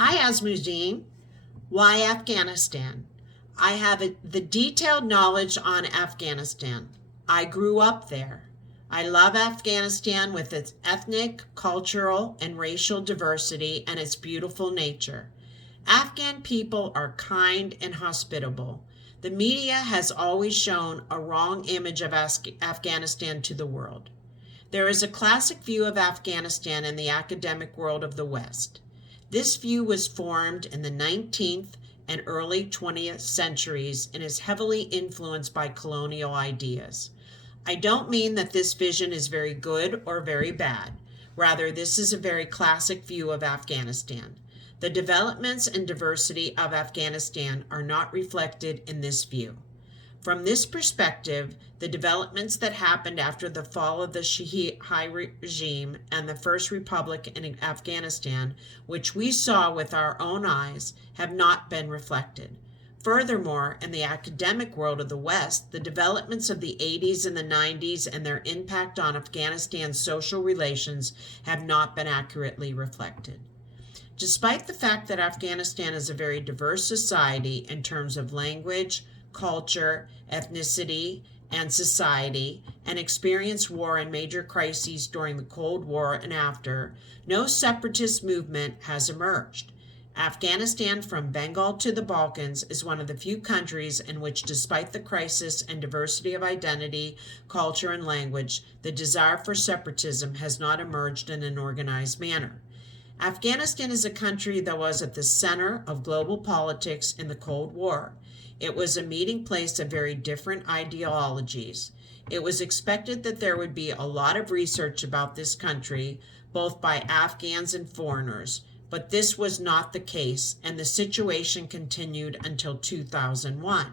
Hi, Azmuddin. Why Afghanistan? I have the detailed knowledge on Afghanistan. I grew up there. I love Afghanistan with its ethnic, cultural, and racial diversity and its beautiful nature. Afghan people are kind and hospitable. The media has always shown a wrong image of Afghanistan to the world. There is a classic view of Afghanistan in the academic world of the West. This view was formed in the 19th and early 20th centuries and is heavily influenced by colonial ideas. I don't mean that this vision is very good or very bad. Rather, this is a very classic view of Afghanistan. The developments and diversity of Afghanistan are not reflected in this view. From this perspective, the developments that happened after the fall of the Shiite regime and the First Republic in Afghanistan, which we saw with our own eyes, have not been reflected. Furthermore, in the academic world of the West, the developments of the 80s and the 90s and their impact on Afghanistan's social relations have not been accurately reflected. Despite the fact that Afghanistan is a very diverse society in terms of language, culture, ethnicity, and society, and experienced war and major crises during the Cold War and after, no separatist movement has emerged. Afghanistan, from Bengal to the Balkans, is one of the few countries in which, despite the crisis and diversity of identity, culture, and language, the desire for separatism has not emerged in an organized manner. Afghanistan is a country that was at the center of global politics in the Cold War. It was a meeting place of very different ideologies. It was expected that there would be a lot of research about this country, both by Afghans and foreigners, but this was not the case, and the situation continued until 2001.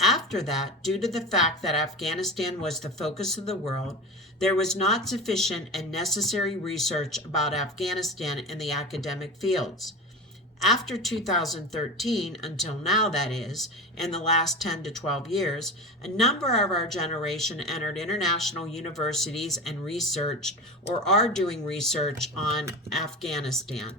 After that, due to the fact that Afghanistan was the focus of the world, there was not sufficient and necessary research about Afghanistan in the academic fields. After 2013, until now that is, in the last 10 to 12 years, a number of our generation entered international universities and researched or are doing research on Afghanistan.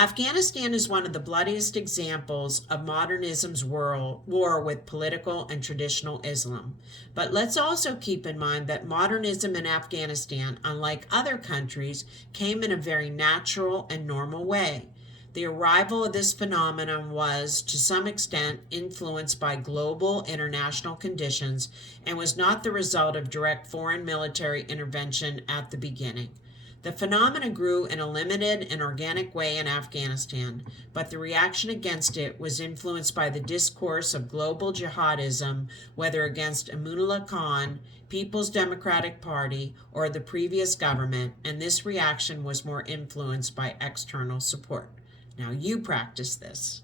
Afghanistan is one of the bloodiest examples of modernism's war with political and traditional Islam. But let's also keep in mind that modernism in Afghanistan, unlike other countries, came in a very natural and normal way. The arrival of this phenomenon was, to some extent, influenced by global international conditions and was not the result of direct foreign military intervention at the beginning. The phenomena grew in a limited and organic way in Afghanistan, but the reaction against it was influenced by the discourse of global jihadism, whether against Amnullah Khan, People's Democratic Party, or the previous government, and this reaction was more influenced by external support. Now you practice this.